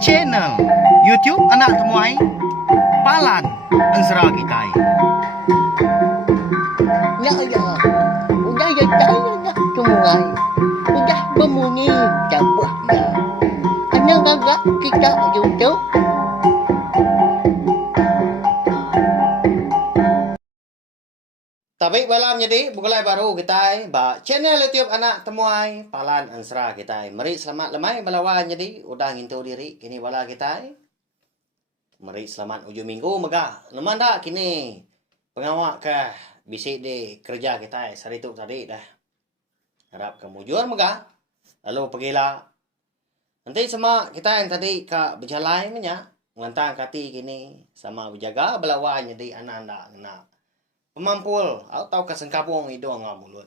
Channel YouTube anak temuai Palan Ansra kita. Ya ya, udah ya saya dah semulai. Udah berbunyi cabut ya. Ana gagak kita YouTube. Tapi malam jadi bukulai baru kita channel YouTube anak temuai Palan Ansra kita. Mari selamat lemai balawan jadi udah ngintu diri kini bala kita. Mari selamat ujung minggu mega. Leman dah kini pengawak ke bisik di kerja kita saritu tadi dah. Harap kemujuan mega. Lalu pergilah. Nanti sama kita yang tadi ke berjalan menya ngantang kati kini sama berjaga balawan jadi anak anda kena pemampul atau kesengkapung itu ngah mulut.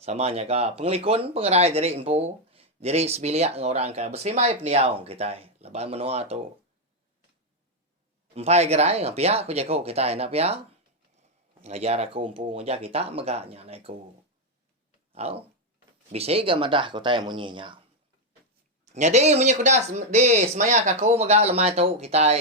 Sama nyaga pengelikun pengerai dari impu diri sebiliak ngorang ka bersimai peniau kita. Leban menua tu empai gerai ngapia ku jago kita nak pia. Ngajar aku umpu ngajar kita meganya naiku. Au bisa ga madah ko tay munyinya. Jadi munyi kudas di semaya kaku mega lemai tu kita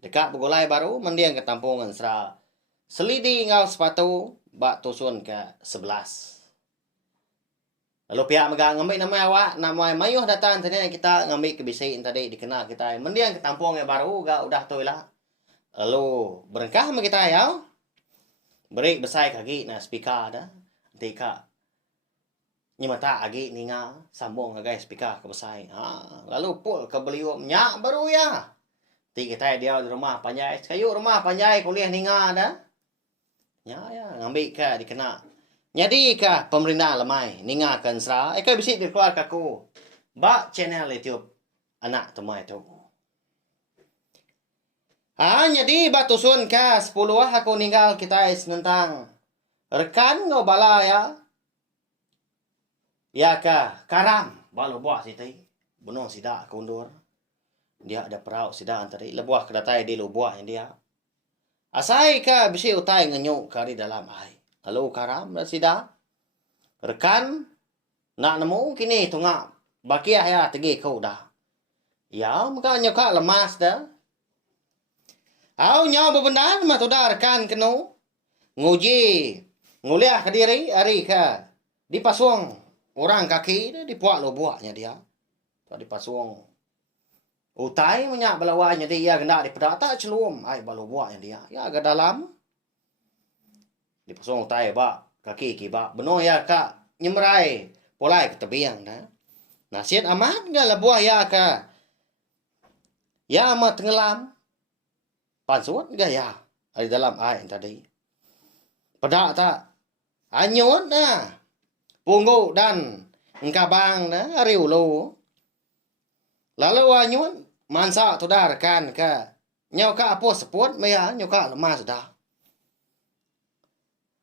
dekat begolai baru mendiang ke tampungan sera. Selidi ngau sepatu bak tusun ke 11. Lalu pihak megang ngambil nama awak, nama mayuh datang tadi kita ngambil ke bisik tadi dikenal kita. Mendiang ke tampung yang baru gak udah tu lah. Lalu berengkah sama kita ya. Beri besai kaki na speaker dah. Nanti kak. Ni mata agi ninga sambung ke guys speaker ke besai. Lalu pul ke beliau nyak baru ya. Nanti kita dia di rumah panjai. Kayu rumah panjai kuliah ninga dah. Ya, ngambil ke dikena. Jadi ke pemerintah lemai ningakan sera. Eka bisik di keluar kaku. Bak channel YouTube anak temai tu. Jadi bak tusun ke 10 aku ninggal kita senentang. Rekan ngau bala ya. Ya ke karam. Balu buah siti. Benung sidak kundur. Dia ada perauk sidak tadi. Lebuah kedatai di lubuah yang dia. Asai ka bisi utai ngenyuk kari dalam ai. Lalu karam dan sida. Rekan nak nemu kini tunga bakiah ya tegi kau dah. Ya maka nyoka lemas dah. Au nyau bebendan mah tu dah rekan kenu. Nguji nguliah ke diri hari ka dipasung orang kaki dipuak lo buaknya dia. Tu dipasung utai menyak belawanya dia kena dipedak tak celum ai balu buaknya dia. Ya ke dalam dipasung utai ba kaki kiba beno ya kak nyemrai polai ke tebiang dah. Nasihat amat gak buah ya ka. Ya amat tenggelam. Pansut gak ya di dalam air tadi. Pedak tak anyut dah. Punggu dan engkabang dah riu lo. Lalu anyut mansa tu dah rekan ke nyau ka apa seput maya nyau ka lemas dah.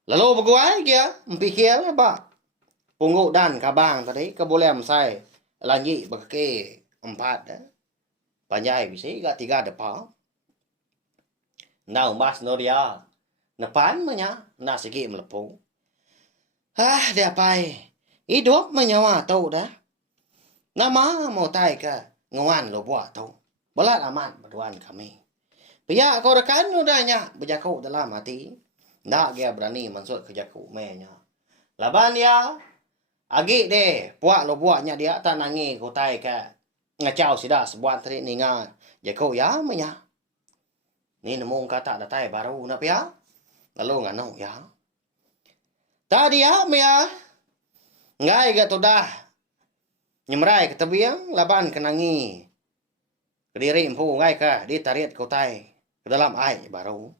Lalu berguai dia empikir ba punggu dan kabang tadi ke boleh mesai lanji berkaki 4 dah. Panjai bisi gak 3 depan. Nau mas no dia. Nepan menya na segi melepung. Dia pai. Hidup menyawa tau dah. Nama mau tai ke nguan lo buat tau. Belat amat berduaan kami. Pihak kau rekan udahnya berjaku dalam hati. Ndak dia berani mansut ke jaku menya. Laban dia agi deh puak lo buatnya dia tak nangi kau tai ke ngacau sida sebuat tadi ninga jaku ya menya. Ni nemu kata datai baru na pia. Lalu nganu ya. Tadi ya mea. Ngai ga tu dah. Nyemrai ke tebiang laban kenangi. Kediri empu ngai ka ditarik kau tai ke dalam air baru.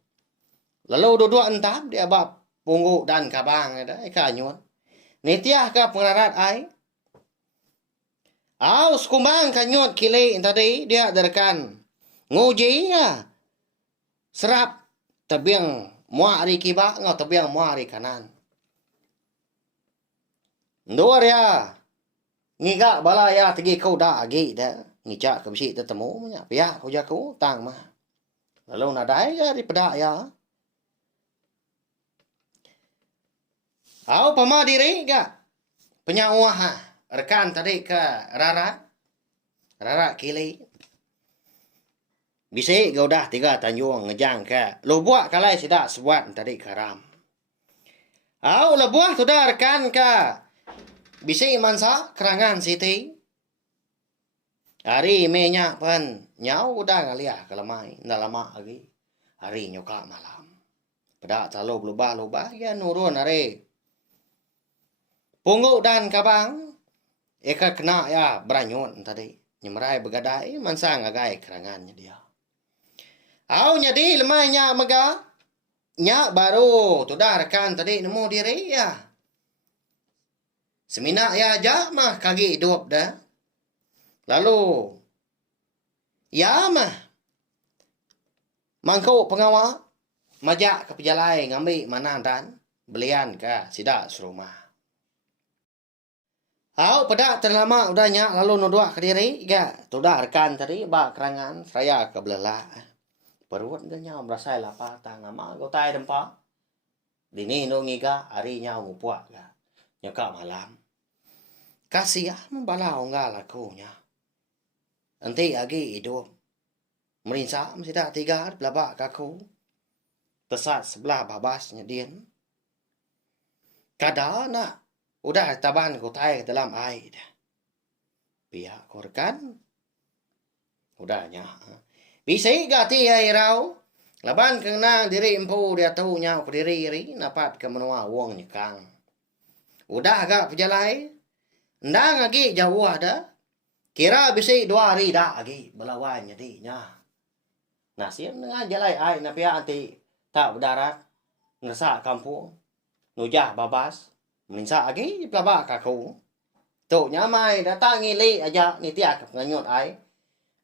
Lalu dua-dua entah dia bab punggu dan kabang ada ka nyuat. Nitiah ka pengararat ai. Aus kumbang ka nyuat kile tadi dia derkan. Nguji ya. Serap tebiang mua hari kiba ngau tebiang mua hari kanan. Dua ya. Ngiga bala ya tegi kau dah agi dah. Ngicak ke bisi tetemu nya. Pihak kau jaku tang mah. Lalu nadai ya di pedak ya. Au pama diri ga. Penyawah rekan tadi ke Rara kili. Bisi gaudah 3 Tanjung ngejang ke. Lo buat kalai sidak sebuat tadi karam. Au la buah tu dah rekan ke. Bisi mansa kerangan siti. Hari menya pan nyau udah ngalia kelemai. Ndak lama lagi. Hari nyoka malam. Pedak terlalu lubah ya nurun hari. Pungguk dan kabang. Eka kena ya beranyut tadi. Nyemerai begadai mansa ngagai kerangannya dia. Au nyadi lemahnya mega. Nya baru tu dah rekan tadi nemu diri ya. Semina ya aja mah kaki hidup dah. Lalu ya mah mangkau pengawal majak ke pejalai ngambil mana dan belian ke sidak serumah. Au pedak terlama udahnya lalu nuduk ke diri ya. Tu dah rekan tadi bak kerangan saya ke belela. Perut ganya berasa lapar tang nama go tai dempa. Dini no ngiga hari nya ngupuak ga. Nyaka malam. Kasih membalau enggak lakunya. Nanti agi hidup. Merinsa mesti dah 3 belabak kaku. Tesat sebelah babasnya din. Kada nak udah taban go tai dalam air. Pihak korkan udahnya. Bisa gati ai rau. Laban kena diri empu dia tahu nya ku diri ri napat ke menua wong nyekang. Udah agak pejalai. Ndang lagi jauh ada. Kira bisa 2 hari dah lagi belawan jadi nya. Nah siap dengan jalai ai na pia anti tak berdarat ngerasa kampung. Nujah babas. Mensa lagi pelabak kaku. Tu nyamai datang ngili aja ni tiak nganyut ai.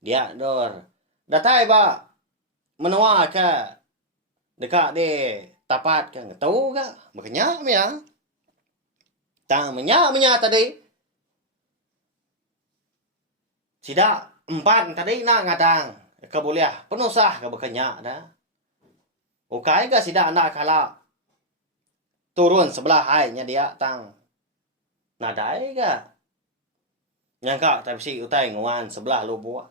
Dia dor. Datai ba menua ke dekat de tapat ke tahu ga makanya ya. Tang menya tadi. Sidak 4 tadi nak ngadang. Keboleh penuh sah ke bekenya dah. Ukai ga sidak nak kala turun sebelah ainya dia tang. Nadai ga. Nyangka tapi si utai nguan sebelah lubua.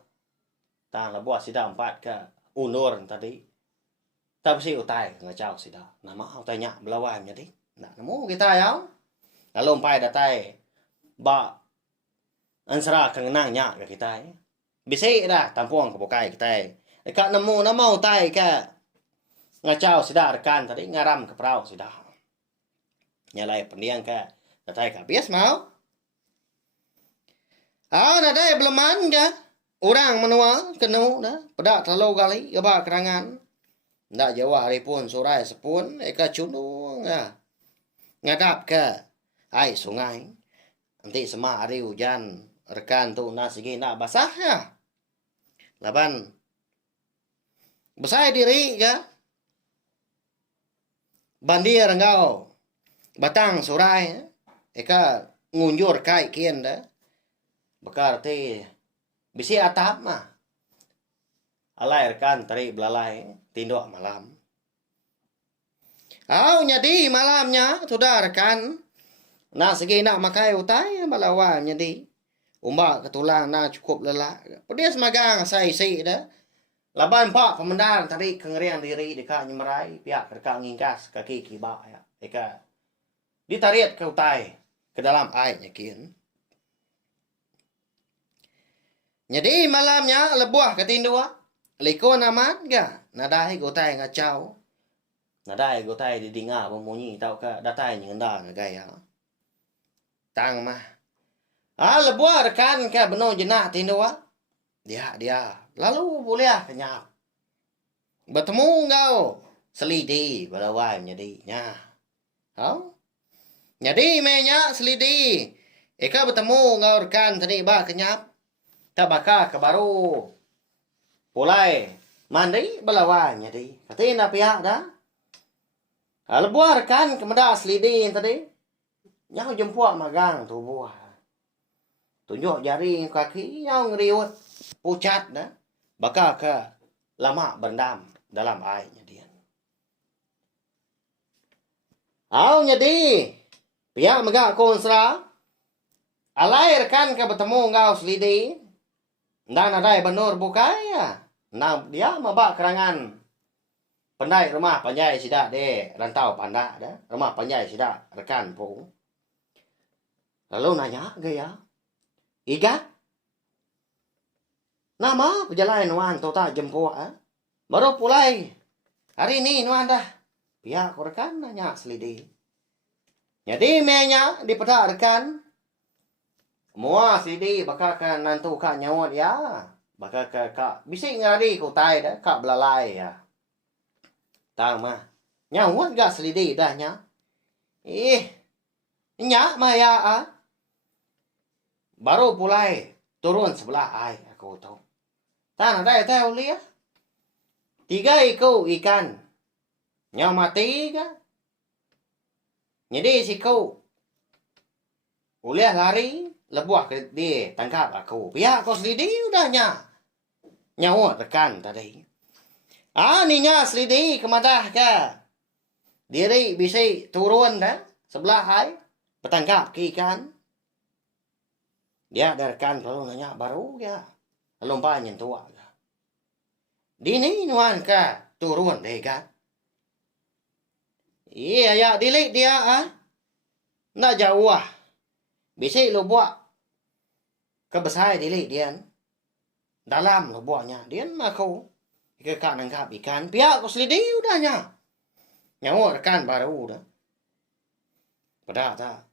Tang la buat sidak 4 ke unur tadi. Tapi si utai ngacau sidak. Nama utai nyak belawan jadi. Nak nemu kita ya. Lalu umpai datai ba ansara kengenang nyak ke kita. Bisa dah tampung ke bukai kita. Dekat nemu nama utai ke ngacau sidak rekan tadi ngaram ke perahu sidak. Nyalai pendiang ke datai ke bias mau. Datai beleman ke. Orang menua kenu dah pedak terlalu kali gaba kerangan. Ndak jauh hari pun sorai sepun eka cundung ngadap ke air sungai. Nanti semua hari hujan rekan tu nasigi nak basah ya. Laban besai diri ke bandir engkau batang sorai eka ngunjur kai kian dah. Bakar ti bisi atap mah. Alai rekan tari belalai tinduk malam. Au nyadi malamnya sudah rekan. Nak segi nak makai utai balawan nyadi. Umbak ketulang nak cukup lelah. Pedes magang sai dah. Laban pak pemendar tadi kengerian diri dekat nyemerai pihak dekat ngingkas kaki kibak ya. Eka ditarik ke utai ke dalam air nyakin. Jadi malamnya lebuah ketindua. Liko naman ga. Nadai gotai ngacau. Nadai gotai didinga bemunyi tau ka datai nyenda ngagaya. Tang mah. Lebuah rekan ka beno jenah tindua. Dia. Lalu boleh kenyap. Bertemu engkau. Selidi balawai jadi nya. Jadi menya selidi. Eka bertemu engkau rekan tadi ba kenyap. Tabaka ke baru. Pulai mandi belawan jadi. Katin na pihak dah. Lebuah rekan kemeda selidi tadi. Nyau jemput magang tu buah. Tunjuk jari kaki nyau ngeriut. Pucat dah. Baka ke lama berendam dalam airnya dia. Au nyadi. Pihak megak konsra. Alai rekan ka bertemu ngau selidi. Nang nadai benur bukai ya. Nang dia mabak kerangan. Pandai rumah panjai sidak de rantau pandak dah. Rumah panjai sidak rekan pun. Lalu nanya gaya. Iga? Nama perjalanan nuan tu tak jemput baru pulai. Hari ni nuan dah. Pihak rekan nanya selidi. Jadi menya di pada rekan. Mua selidi bakal kan nantu kak nyawat ya. Bakal kak bising ngari ku tai dah kak belalai ya. Tahu mah. Nyawat gak selidi dah nya. Nyak mah ya baru pulai turun sebelah ai aku tahu. Tak ada tahu lihat. 3 ekor ikan. Nyaw mati ke? Jadi si kau boleh lari lebuah ke dia tangkap aku. Pihak kau selidi udahnya. Nyawa rekan tadi. Ni nya selidi kemadah ke? Diri bisa turun dah sebelah hai bertangkap ke ikan. Dia ada rekan kalau nanya baru ya. Lomba nyentuh ke. Dini nuan ka turun deh kan. Iya ya dilik dia nak jauh bisa lo buat kebesar dilik dia dalam lo buatnya dia maku ke kak nangkap ikan pihak kau selidi udahnya nyawa rekan baru dah pada tak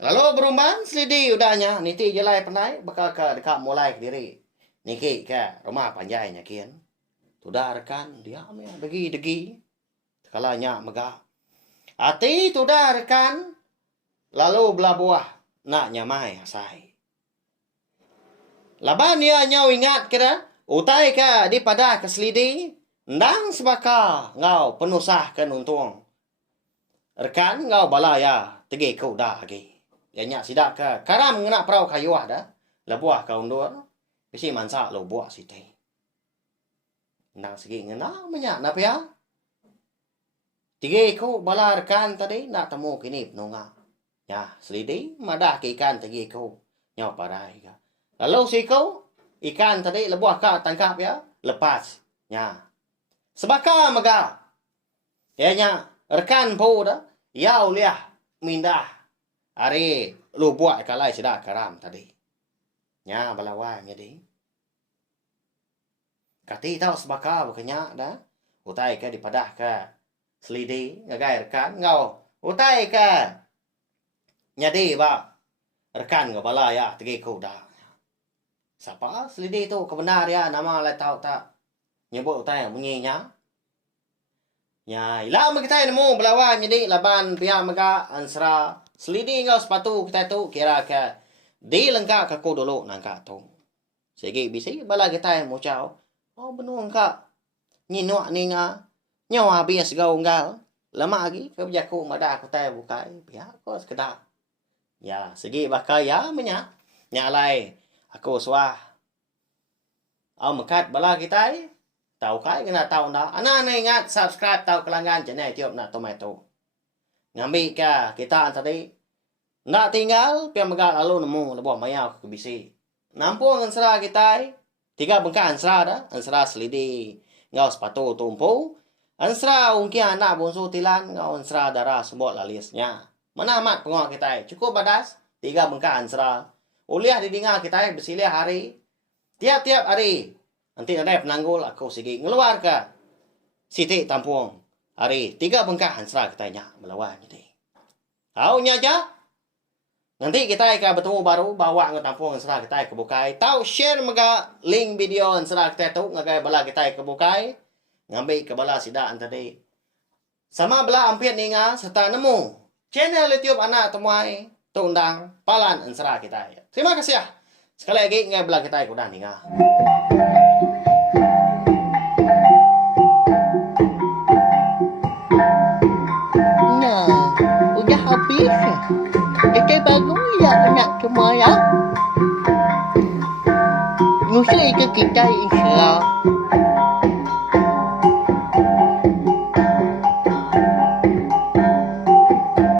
lalu berumban selidi udahnya niti jelai pandai bakal ke dekat mulai ke diri niki ke rumah panjainya kian sudah rekan dia degi kalanya megah hati sudah rekan lalu belah buah nak nyamai asai laban dia nyau ingat kira utai ka di pada keselidi ndang sebaka ngau penusah kan untung rekan ngau balaya tegi kau dah lagi ya nyak sidak ka karam ngena prau kayu dah labuah ka undur bisi mansa lo buah sitei ndang segi ngena menyak napa ya 3 ekor bala rekan tadi nak temu kini penunga. Ya, selidi madah ke ikan 3 ekor. Nyaw parai ka. Lalu si kau ikan tadi lebuah ka tangkap ya, lepas. Ya. Sebaka mega. Ya nya rekan po dah, yau liah mindah. Ari lu buat kalai sedak karam tadi. Ya balawan jadi. Kati tahu sebaka bukannya dah. Utai ka dipadah ka. Selidi ngagai rekan ngau utai ka nyadi ba rekan ngau bala ya 3 ekor dah siapa selidi tu kebenar ya nama lai tahu tak nyebut utai bunyinya ya ilam kita nemu belawan jadi laban pihak mega ansra selidi ngau sepatu kita tu kira ke di lengkap ka ko dulu nangka tu segi bisi bala kita mu chao benuang ka nyinok ni nga nyawa habis gau unggal lama lagi kebijaku madah aku tay bukai pihak kau sekedar ya segi bakal ya menya nyalai aku swah mekat bala kita tahu kai kena tahu dah ana ingat subscribe tahu pelanggan channel YouTube nak tomato ngambil ka kita tadi nak tinggal pihak megat lalu nemu lebuh mayau ke bisi nampung ansra kita 3 bengkak ansra dah ansra selidi ngau sepatu tumpu ansra ungki anak bungsu tilan ngau ansra darah sebot lalisnya. Mana amat pengok kita cukup badas 3 bengkak ansra. Uliah didingal kita bersilih hari. Tiap-tiap hari. Nanti ada penanggul aku segi ngeluar ke Siti Tampung. Hari 3 bengkak ansra kita nyak melawan jadi. Tahu aja. Nanti kita akan bertemu baru bawa ke Tampung ansra kita ke Bukai. Tahu share mega link video ansra kita tu ngagai bala kita ke Bukai. Ngambil ke bala sidaan tadi. Sama bela ampiat ninga serta nemu channel YouTube anak temuai tu undang palan ansra kita. Terima kasih ya. Sekali lagi ngai bela kita undang ninga. Nah, udah habis. Kita baru ya anak semua ya. Nusa ke kita insya